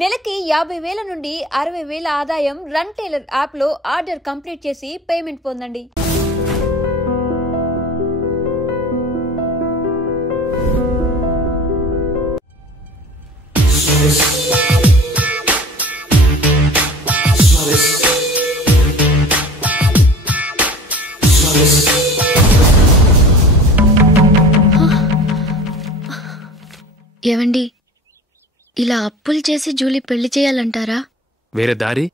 నెలకి 50,000 నుండి 60,000 ఆదాయం రన్ టైలర్ యాప్లో ఆర్డర్ కంప్లీట్ చేసి పేమెంట్ పొందండి. ఏవండి, ఇలా అప్పులు చేసి జూలీ పెళ్లి చేయాలంటారా? వేరే దారి?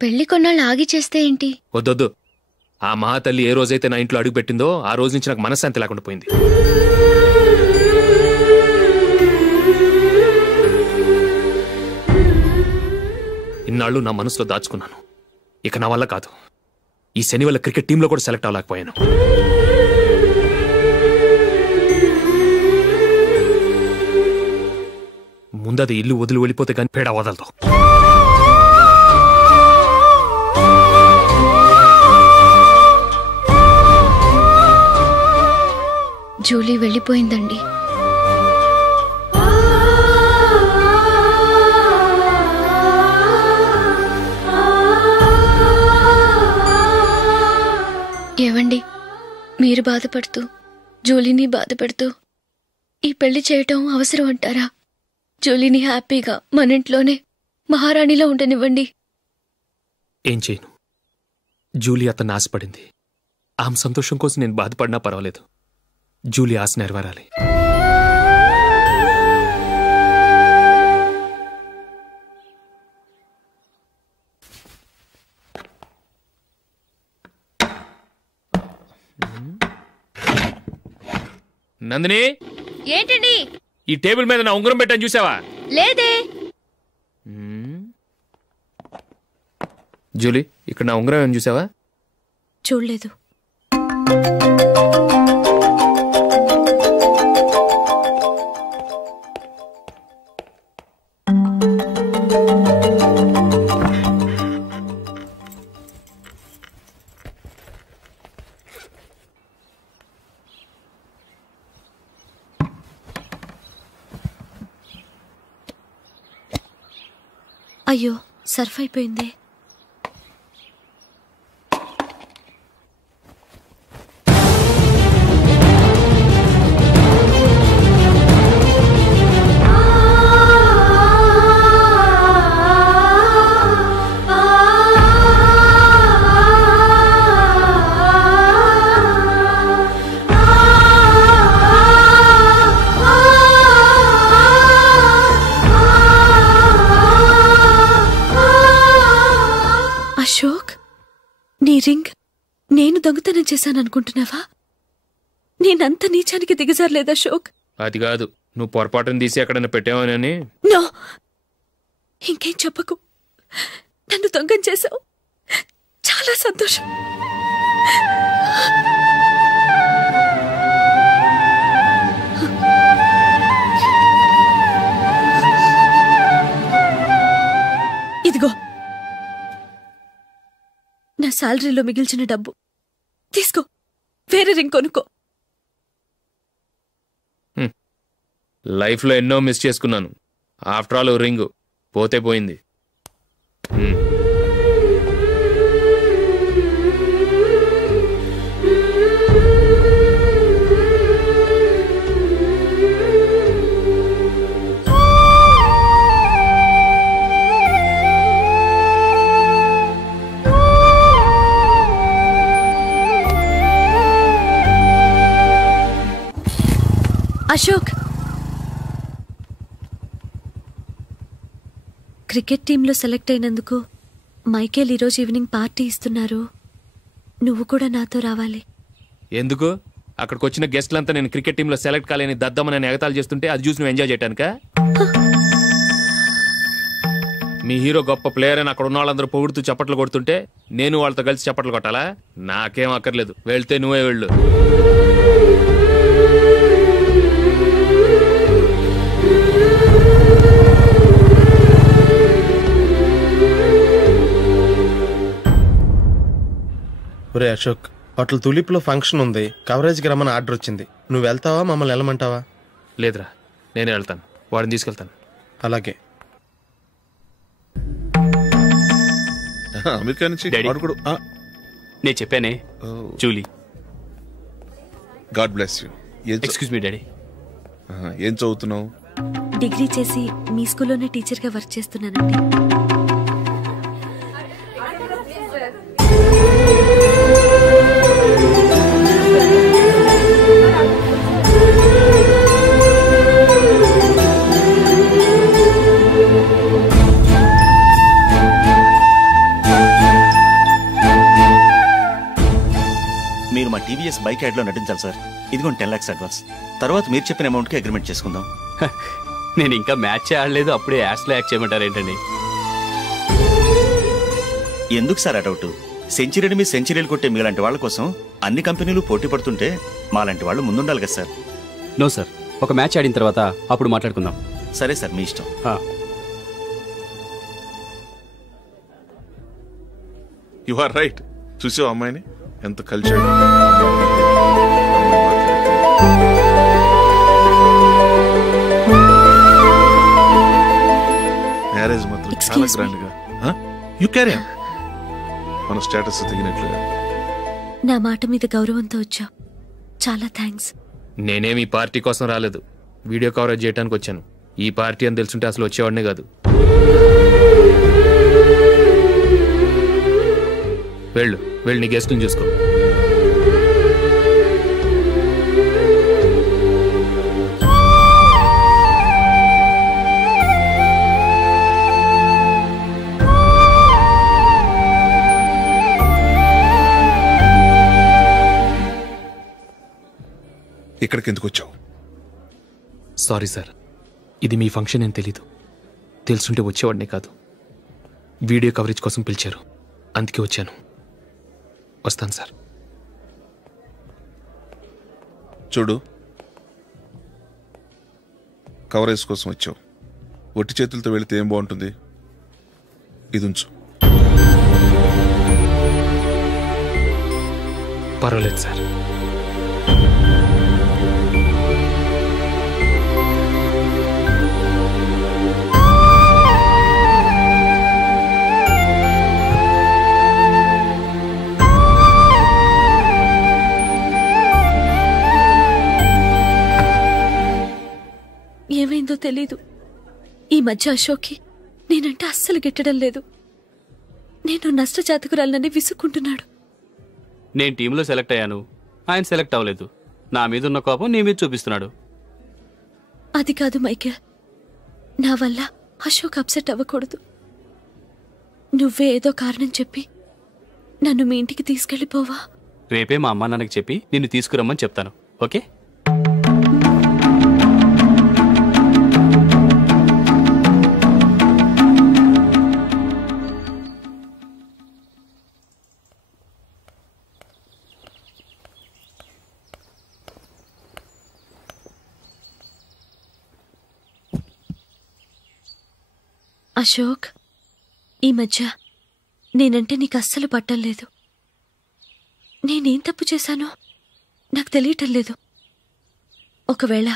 పెళ్లి కొన్నాళ్ళు ఆగి చేస్తే ఏంటి? వద్దొద్దు. ఆ మహాతల్లి ఏ రోజైతే నా ఇంట్లో అడుగు పెట్టిందో ఆ రోజు నుంచి నాకు మనశ్శాంతి లేకుండా పోయింది. ఇన్నాళ్ళు నా మనసులో దాచుకున్నాను. ఇక నా వల్ల కాదు. ఈ శని వల్ల క్రికెట్ టీంలో కూడా సెలెక్ట్ అవ్వలేకపోయాను. ముందది ఇల్లు వదిలి వెళ్ళిపోతే కానీ పేడ వదలదు. జూలీ వెళ్ళిపోయిందండి. ఏవండి, మీరు బాధపడుతూ జూలీని బాధపెడుతూ ఈ పెళ్లి చేయటం అవసరం అంటారా? జూలీని హ్యాపీగా మన ఇంట్లోనే మహారాణిలో ఉండనివ్వండి. ఏం చేయను? జూలీ అతన్ని ఆశపడింది. ఆమె సంతోషం కోసం నేను బాధపడినా పర్వాలేదు. జూలీ ఆశ నెరవేరాలి. నందిని, ఏంటండి? ఈ టేబుల్ మీద నా ఉంగరం పెట్టాను చూసావా? లేదే. జూలీ, ఇక్కడ నా ఉంగరం ఏమని చూసావా? చూడలేదు. అయ్యో, సర్ఫ్ అయిపోయింది. అశోక్, నీ రింగ్ నేను దొంగతనం చేశాననుకుంటున్నావా? నేనంత నీచానికి దిగజారలేదు అశోక్. అది కాదు, నువ్వు పొరపాటును తీసి ఎక్కడైనా పెట్టావని. నో, ఇంకేం చెప్పకు. నన్ను దొంగం చేశావు. చాలా సంతోషం. ఇదిగో నా శాలరీలో మిగిల్చిన డబ్బు తీసుకో. వేరే రింగ్ కొనుక్కో. లైఫ్లో ఎన్నో మిస్ చేసుకున్నాను. ఆఫ్టర్ ఆల్ రింగ్ పోతే పోయింది. అశోక్, క్రికెట్ టీంలో సెలెక్ట్ అయినందుకు మైకేల్ ఈరోజు ఈవినింగ్ పార్టీ ఇస్తున్నారు. నువ్వు కూడా నాతో రావాలి. ఎందుకు? అక్కడికి వచ్చిన గెస్ట్లంతా నేను క్రికెట్ టీంలో సెలెక్ట్ కాలేని దద్దమని ఎగతాలు చేస్తుంటే అది చూసి నువ్వు ఎంజాయ్ చేయటానికా? మీ హీరో గొప్ప ప్లేయర్ అని అక్కడ ఉన్న వాళ్ళందరూ పొగుడుతూ చప్పట్లు కొడుతుంటే నేను వాళ్ళతో కలిసి చప్పట్లు కొట్టాలా? నాకేం అక్కర్లేదు. వెళ్తే నువ్వే వెళ్ళు. ఒరే అశోక్, హోటల్ తులిప్లో ఫంక్షన్ ఉంది. కవరేజ్కి రమ్మని ఆర్డర్ వచ్చింది. నువ్వు వెళ్తావా, మమ్మల్ని వెళ్ళమంటావా? లేదురా, నేనే వెళ్తాను. వాడిని తీసుకెళ్తాను. అలాగే. అమెరికా నుంచి డాడీ. వాడు కూడా నేను చెప్పానే Julie. God bless you. Excuse me daddy. ఏం చదువుతున్నావు? డిగ్రీ చేసి మీ స్కూల్లోనే టీచర్గా వర్క్ చేస్తున్నానండి. మీరు మా టీవీఎస్ బైక్ యాడ్లో నటించాలి సార్. ఇదిగోండి 10 lakhs అడ్వాన్స్. తర్వాత మీరు చెప్పిన అమౌంట్కి అగ్రిమెంట్ చేసుకుందాం. నేను ఇంకా మ్యాచ్ ఆడలేదు, అప్పుడే యాడ్స్లో యాక్ట్ చేయమంటారు ఏంటండి? ఎందుకు సార్ ఆ డౌట్? సెంచరీని మీ సెంచరీలు కొట్టే మీలాంటి వాళ్ళ కోసం అన్ని కంపెనీలు పోటీ పడుతుంటే మాలాంటి వాళ్ళు ముందుండాలి కదా సార్. నో సార్, ఒక మ్యాచ్ ఆడిన తర్వాత అప్పుడు మాట్లాడుకుందాం. సరే సార్, మీ ఇష్టం. You are right. చూసావు అమ్మాయిని ఎంత కల్చర్. మ్యారేజ్ మాత్రం చాలా గ్రాండ్ గా. You carry on. మన స్టేటస్ తగినట్లుగా. నా మాట మీద గౌరవంతో వచ్చావు, చాలా థ్యాంక్స్. నేనేమి ఈ పార్టీ కోసం రాలేదు, వీడియో కవరేజ్ చేయడానికి వచ్చాను. ఈ పార్టీ అని తెలుసుంటే అసలు వచ్చేవాడినే కాదు. వెళ్ళు వెళ్ళి నీ గెస్ట్ని చూసుకో. ఇక్కడికి ఎందుకు వచ్చావు? సారీ సార్, ఇది మీ ఫంక్షన్ అని తెలీదు. తెలుసుంటే వచ్చేవాడినే కాదు. వీడియో కవరేజ్ కోసం పిలిచారు, అందుకే వచ్చాను. వస్తాను సార్. చూడు, కవరేజ్ కోసం వచ్చావు. ఒట్టి చేతులతో వెళితే ఏం బాగుంటుంది? ఇది ఉంచు. పర్వాలేదు సార్. ఏమైందో తెలీదు, ఈ మధ్య అశోక్కి నేనంటే అస్సలు గిట్టడం లేదు. నేను నష్టజాతకురాలనని విసుక్కుంటున్నాడు. నేను టీంలో సెలెక్ట్ అయ్యాను, ఆయన సెలెక్ట్ అవ్వలేదు. నా మీద ఉన్న కోపం నీ మీద చూపిస్తున్నాడు. అది కాదు మైకేల్, నా వల్ల అశోక్ అప్సెట్ అవ్వకూడదు. నువ్వే ఏదో కారణం చెప్పి నన్ను మీ ఇంటికి తీసుకెళ్ళిపోవా? రేపే మా అమ్మ నాన్నకి చెప్పి నిన్ను తీసుకురమ్మని చెప్తాను. ఓకే? అశోక్, ఈ మధ్య నేనంటే నీకు అస్సలు పట్టలేదు. నేనేం తప్పు చేశానో నాకు తెలియటం లేదు. ఒకవేళ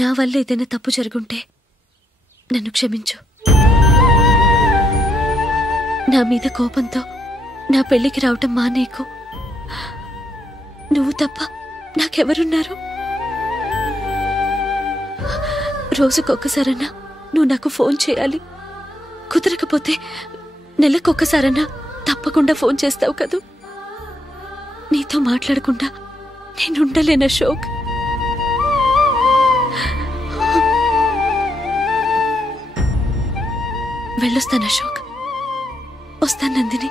నా వల్ల ఏదైనా తప్పు జరుగుంటే నన్ను క్షమించు. నా మీద కోపంతో నా పెళ్లికి రావటం మానేకు. నువ్వు తప్ప నాకెవరున్నారు? రోజుకొక్కసారన్నా నువ్వు నాకు ఫోన్ చేయాలి. కుదరకపోతే నెలకొక్కసారన్నా తప్పకుండా ఫోన్ చేస్తావు కదూ. నీతో మాట్లాడకుండా నేనుండలేను అశోక్. వెళ్ళొస్తాను అశోక్. వస్తాను నందిని.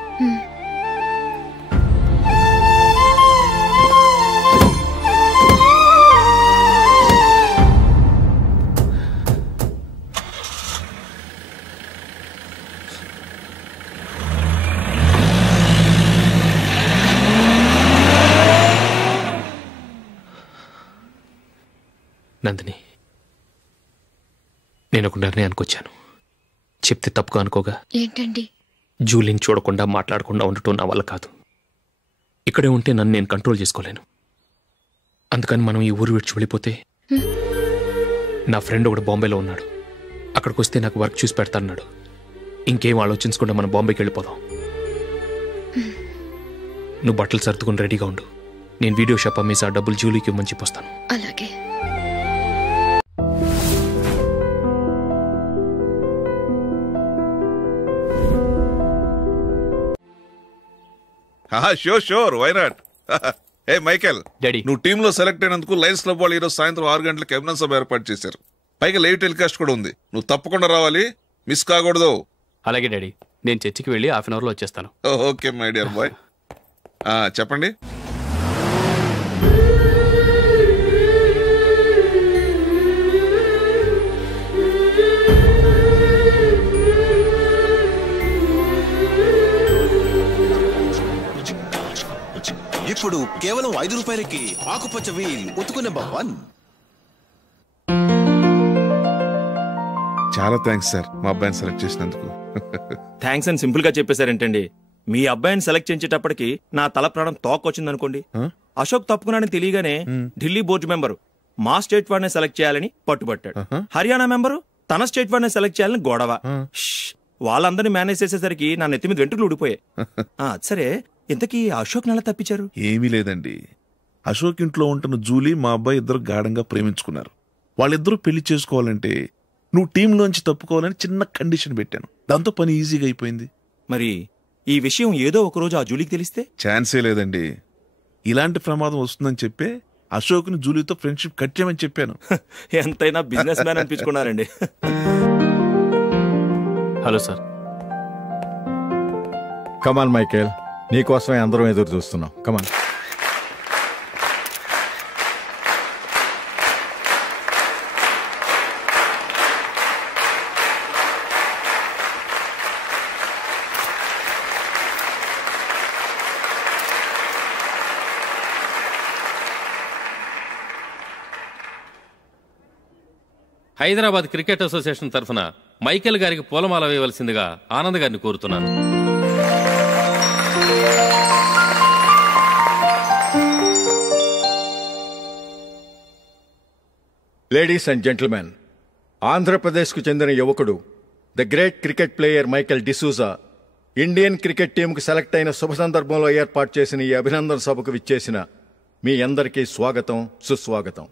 నందిని, నేను ఒక నిర్ణయానికి వచ్చాను. చెప్తే తప్పుగా అనుకోగా. ఏంటండి? జూలిని చూడకుండా మాట్లాడకుండా ఉండటం నా వల్ల కాదు. ఇక్కడే ఉంటే నన్ను నేను కంట్రోల్ చేసుకోలేను. అందుకని మనం ఈ ఊరు విడిచి వెళ్ళిపోతే, నా ఫ్రెండ్ ఒకడు బాంబేలో ఉన్నాడు, అక్కడికి వస్తే నాకు వర్క్ చూసి పెడతాన్నాడు. ఇంకేం ఆలోచించకుండా మనం బాంబేకి వెళ్ళిపోదాం. నువ్వు బట్టలు సర్దుకుని రెడీగా ఉండు. నేను వీడియో షాప్ అమ్మేసి ఆ డబ్బులు జూలీకి ఇవ్వమని చెప్పొస్తాను. అలాగే. Sure why not. ఏ మైకేల్, డాడీ, నువ్వు టీంలో సెలెక్ట్ అయినందుకు లయన్స్ క్లబ్ వాళ్ళు ఈరోజు సాయంత్రం 6 గంటలకు అభినందన సభ ఏర్పాటు చేశారు. పైగా లైవ్ టెలికాస్ట్ కూడా ఉంది. నువ్వు తప్పకుండా రావాలి, మిస్ కాకూడదు. అలాగే డాడీ, నేను చర్చికి వెళ్ళి హాఫ్ అన్ అవర్లో వచ్చేస్తాను. Okay my dear bye. చెప్పండి. ఇప్పుడు కేవలం 5 రూపాయలకి ఆకుపచ్చ వీల్ ఉతుకు నెంబర్ 1. చాలా థ్యాంక్స్ సార్, మా అబ్బాయిని సెలెక్ట్ చేసినందుకు. థ్యాంక్స్ అని సింపుల్ గా చెప్పేశారేంటండి. మీ అబ్బాయిని సెలెక్ట్ చేసేటప్పటికి నా తల ప్రాణం తోకొచ్చిందనుకోండి. అశోక్ తప్పుకున్నాడని తెలియగానే ఢిల్లీ బోర్డు మెంబరు మా స్టేట్ వాడిని సెలెక్ట్ చేయాలని పట్టుబట్టాడు. హర్యానా మెంబరు తన స్టేట్ వాడిని సెలెక్ట్ చేయాలని గొడవ. వాళ్ళందరినీ మేనేజ్ చేసేసరికి నా నెత్తి మీద వెంట్రుకలు ఊడిపోయాయి. సరే, ఇంతకీ అశోక్ నెల తప్పించారు? ఏమీ లేదండి. అశోక్ ఇంట్లో ఉంటున్న జూలీ మా అబ్బాయి ఇద్దరు గాఢంగా ప్రేమించుకున్నారు. వాళ్ళిద్దరూ పెళ్లి చేసుకోవాలంటే నువ్వు టీంలోంచి తప్పుకోవాలని చిన్న కండిషన్ పెట్టాను. దాంతో పని ఈజీగా అయిపోయింది. మరి ఈ విషయం ఏదో ఒక రోజు ఆ జూలీకి తెలిస్తే? ఛాన్సే లేదండి. ఇలాంటి ప్రమాదం వస్తుందని చెప్పే అశోక్ని జూలీతో ఫ్రెండ్షిప్ కట్ చేయమని చెప్పాను. ఎంతైనా బిజినెస్ మ్యాన్ అనిపించుకున్నారండి. Hello sir. కమాన్ మైకేల్, నీకోసమే అందరం ఎదురు చూస్తున్నాం. కమాన్. హైదరాబాద్ క్రికెట్ అసోసియేషన్ తరఫున మైకేల్ గారికి పూలమాల వేయవలసిందిగా ఆనంద్ గారిని కోరుతున్నాను. లేడీస్ అండ్ జెంటిల్మెన్, ఆంధ్రప్రదేశ్కు చెందిన యువకుడు the great cricket player Michael D'Souza Indian cricket టీంకు సెలెక్ట్ అయిన శుభ సందర్భంలో ఏర్పాటు చేసిన ఈ అభినందన సభకు విచ్చేసిన మీ అందరికీ స్వాగతం, సుస్వాగతం.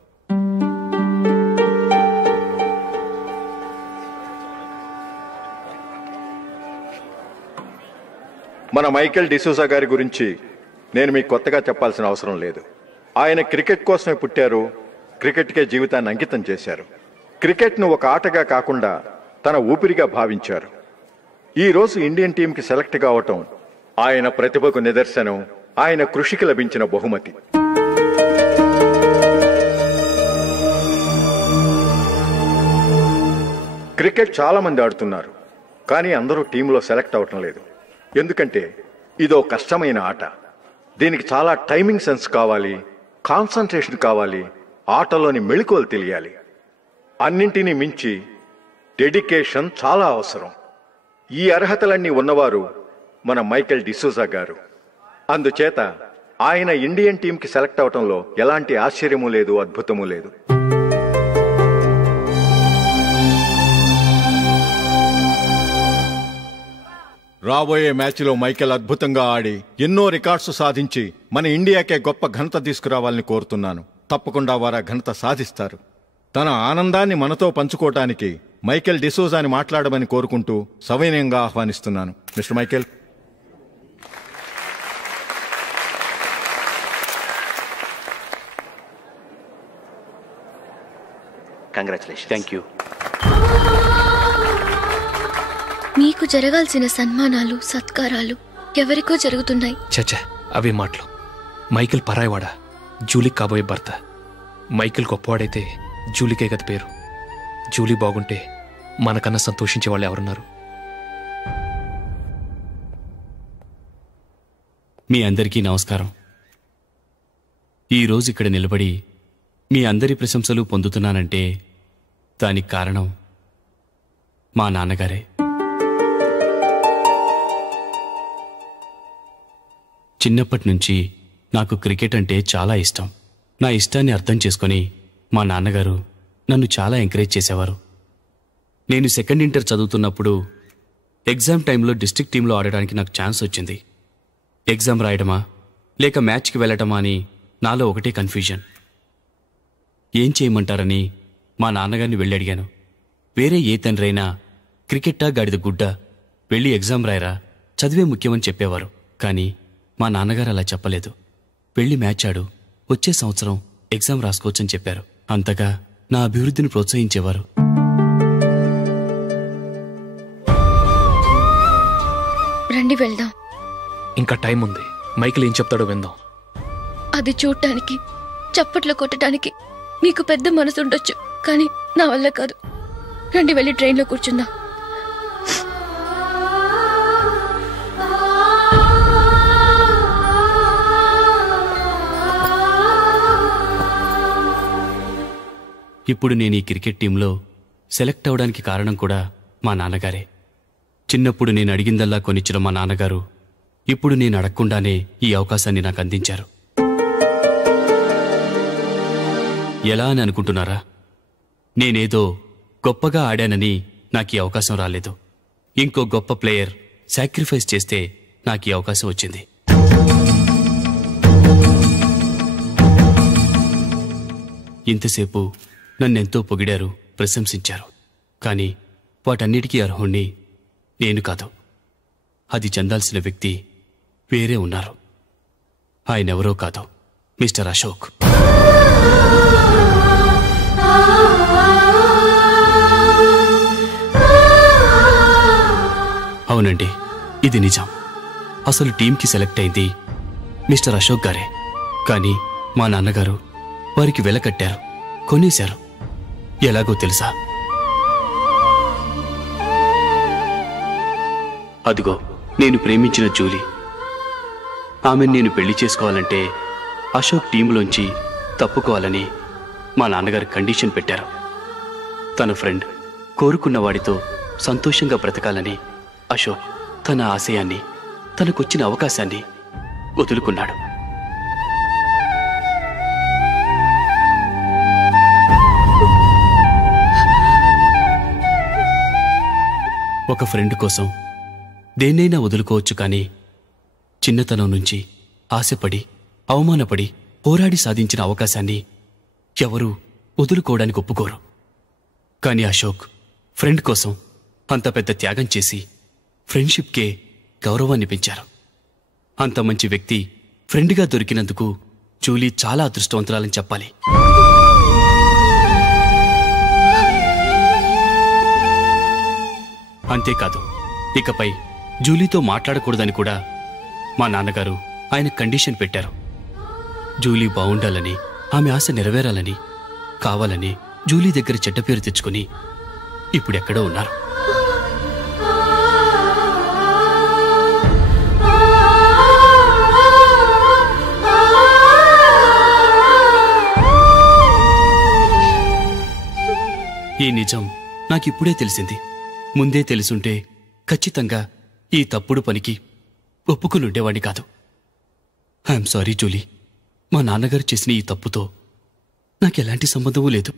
మన మైకేల్ డిసూజా గారి గురించి నేను మీకు కొత్తగా చెప్పాల్సిన అవసరం లేదు. ఆయన క్రికెట్ కోసమే పుట్టారు, క్రికెట్కే జీవితాన్ని అంకితం చేశారు. క్రికెట్ను ఒక ఆటగా కాకుండా తన ఊపిరిగా భావించారు. ఈరోజు ఇండియన్ టీంకి సెలెక్ట్ కావటం ఆయన ప్రతిభకు నిదర్శనం, ఆయన కృషికి లభించిన బహుమతి. క్రికెట్ చాలా మంది ఆడుతున్నారు, కానీ అందరూ టీంలో సెలెక్ట్ అవటం లేదు. ఎందుకంటే ఇదో కష్టమైన ఆట. దీనికి చాలా టైమింగ్ సెన్స్ కావాలి, కాన్సంట్రేషన్ కావాలి, ఆటలోని మెళకువలు తెలియాలి. అన్నింటినీ మించి డెడికేషన్ చాలా అవసరం. ఈ అర్హతలన్నీ ఉన్నవారు మన మైకేల్ డిసూజా గారు. అందుచేత ఆయన ఇండియన్ టీంకి సెలెక్ట్ అవటంలో ఎలాంటి ఆశ్చర్యమూ లేదు, అద్భుతమూ లేదు. రాబోయే మ్యాచ్లో మైకేల్ అద్భుతంగా ఆడి ఎన్నో రికార్డ్స్ సాధించి మన ఇండియాకే గొప్ప ఘనత తీసుకురావాలని కోరుతున్నాను. తప్పకుండా వారు ఆ ఘనత సాధిస్తారు. తన ఆనందాన్ని మనతో పంచుకోవటానికి మైకేల్ డిసూజాని మాట్లాడమని కోరుకుంటూ సవినయంగా ఆహ్వానిస్తున్నాను. Mister Michael. Congratulation. Thank you. మీకు జరగాల్సిన సన్మానాలు, సత్కారాలు ఎవరికో జరుగుతున్నాయి. చచ్చా, అవే మాటలు. మైకేల్ పరాయవాడా, జూలీకి కాబోయే భర్త. మైకేల్ గొప్పవాడైతే జూలీకే గది పేరు. జూలీ బాగుంటే మనకన్నా సంతోషించే వాళ్ళు ఎవరున్నారు? మీ అందరికీ నమస్కారం. ఈరోజు ఇక్కడ నిలబడి మీ అందరి ప్రశంసలు పొందుతున్నానంటే దానికి కారణం మా నాన్నగారే. చిన్నప్పటి నుంచి నాకు క్రికెట్ అంటే చాలా ఇష్టం. నా ఇష్టాన్ని అర్థం చేసుకొని మా నాన్నగారు నన్ను చాలా ఎంకరేజ్ చేసేవారు. నేను సెకండ్ ఇంటర్ చదువుతున్నప్పుడు ఎగ్జామ్ టైంలో డిస్ట్రిక్ట్ టీంలో ఆడడానికి నాకు ఛాన్స్ వచ్చింది. ఎగ్జామ్ రాయడమా, లేక మ్యాచ్కి వెళ్ళటమా అని నాలో ఒకటే కన్ఫ్యూజన్. ఏం చేయమంటారని మా నాన్నగారిని వెళ్ళి అడిగాను. వేరే ఏ తండ్రైనా క్రికెట్టా గాడిద గుడ్డ, వెళ్ళి ఎగ్జామ్ రాయరా, చదివే ముఖ్యమని చెప్పేవారు. కానీ మా నాన్నగారు అలా చెప్పలేదు. వెళ్ళి మ్యాచ్ ఆడు, వచ్చే సంవత్సరం ఎగ్జామ్ రాసుకోవచ్చని చెప్పారు. అంతగా నా అభివృద్ధిని ప్రోత్సహించేవారు. రండి వెళ్దాం. ఇంకా టైం ఉంది. మైకిల్ ఏం చెప్తాడో విందాం. అది చూడటానికి, చప్పట్లు కొట్టడానికి మీకు పెద్ద మనసు ఉండొచ్చు, కానీ నా వల్ల కాదు. రండి వెళ్ళి ట్రైన్లో కూర్చుందాం. ఇప్పుడు నేను ఈ క్రికెట్ టీంలో సెలెక్ట్ అవడానికి కారణం కూడా మా నాన్నగారే. చిన్నప్పుడు నేను అడిగిందల్లా కొనిచ్చిన మా నాన్నగారు ఇప్పుడు నేను అడగకుండానే ఈ అవకాశాన్ని నాకు అందించారు. ఎలా అని అనుకుంటున్నారా? నేనేదో గొప్పగా ఆడానని నాకు ఈ అవకాశం రాలేదు. ఇంకో గొప్ప ప్లేయర్ సాక్రిఫైస్ చేస్తే నాకు ఈ అవకాశం వచ్చింది. ఇంతసేపు నన్నెంతో పొగిడారు, ప్రశంసించారు. కానీ వాటన్నిటికీ అర్హుణ్ణి నేను కాదు. అది చెందాల్సిన వ్యక్తి వేరే ఉన్నారు. ఆయనెవరో కాదు, మిస్టర్ అశోక్. అవునండి, ఇది నిజం. అసలు టీంకి సెలెక్ట్ అయింది మిస్టర్ అశోక్ గారే. కానీ మా నాన్నగారు వారికి వెల కట్టారు, కొనేశారు. ఎలాగో తెలుసా? అదిగో నేను ప్రేమించిన జూలీ. ఆమెను నేను పెళ్లి చేసుకోవాలంటే అశోక్ టీంలోంచి తప్పుకోవాలని మా నాన్నగారు కండిషన్ పెట్టారు. తన ఫ్రెండ్ కోరుకున్న వాడితో సంతోషంగా బ్రతకాలని అశోక్ తన ఆశయాన్ని, తనకొచ్చిన అవకాశాన్ని వదులుకున్నాడు. ఒక ఫ్రెండ్ కోసం దేన్నైనా వదులుకోవచ్చు, కానీ చిన్నతనం నుంచి ఆశపడి, అవమానపడి, పోరాడి సాధించిన అవకాశాన్ని ఎవరూ వదులుకోవడానికి ఒప్పుకోరు. కానీ అశోక్ ఫ్రెండ్ కోసం అంత పెద్ద త్యాగం చేసి ఫ్రెండ్షిప్కే గౌరవాన్ని పెంచారు. అంత మంచి వ్యక్తి ఫ్రెండ్గా దొరికినందుకు జూలీ చాలా అదృష్టవంతురాలని చెప్పాలి. అంతేకాదు, ఇకపై జూలీతో మాట్లాడకూడదని కూడా మా నాన్నగారు ఆయన కండిషన్ పెట్టారు. జూలీ బాగుండాలని, ఆమె ఆశ నెరవేరాలని, కావాలని జూలీ దగ్గర చెడ్డ పేరు తెచ్చుకుని ఇప్పుడెక్కడో ఉన్నారు. ఈ నిజం నాకిప్పుడే తెలిసింది. ముందే తెలుసుంటే ఖచ్చితంగా ఈ తప్పుడు పనికి ఒప్పుకుని ఉండేవాడిని కాదు. I'm sorry Julie. మా నాన్నగారు చేసిన ఈ తప్పుతో నాకెలాంటి సంబంధమూ లేదు.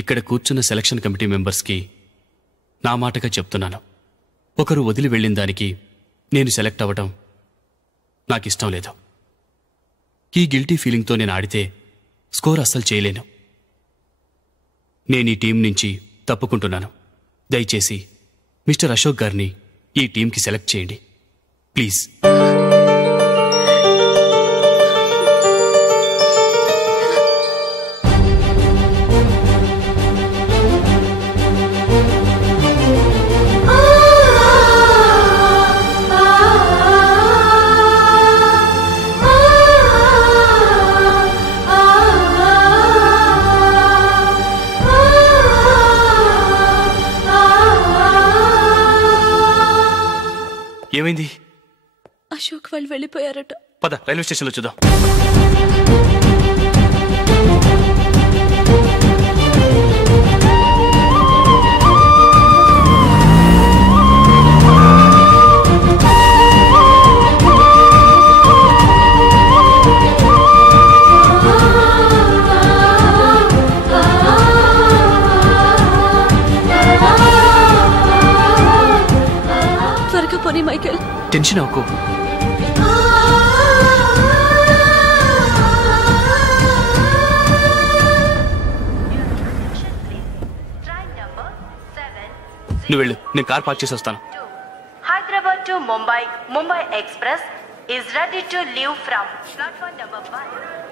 ఇక్కడ కూర్చున్న సెలక్షన్ కమిటీ మెంబర్స్కి నా మాటగా చెప్తున్నాను. ఒకరు వదిలి వెళ్ళిన దానికి నేను సెలెక్ట్ అవ్వటం నాకిష్టం లేదు. ఈ గిల్టీ ఫీలింగ్తో నేను ఆడితే స్కోర్ అస్సలు చేయలేను. నేను ఈ టీం నుంచి తప్పుకుంటున్నాను. దయచేసి మిస్టర్ అశోక్ గారిని ఈ టీంకి సెలెక్ట్ చేయండి ప్లీజ్. ఏమైంది? అశోక్ వాళ్ళు వెళ్ళిపోయారట. పద రైల్వే స్టేషన్లో చూద్దాం. టెన్షన్ అవ్వకు. నువ్వు వెళ్ళు, నేను కార్ పార్క్ చేసి వస్తాను. Hyderabad to Mumbai, Mumbai express is ready to leave from platform number 1.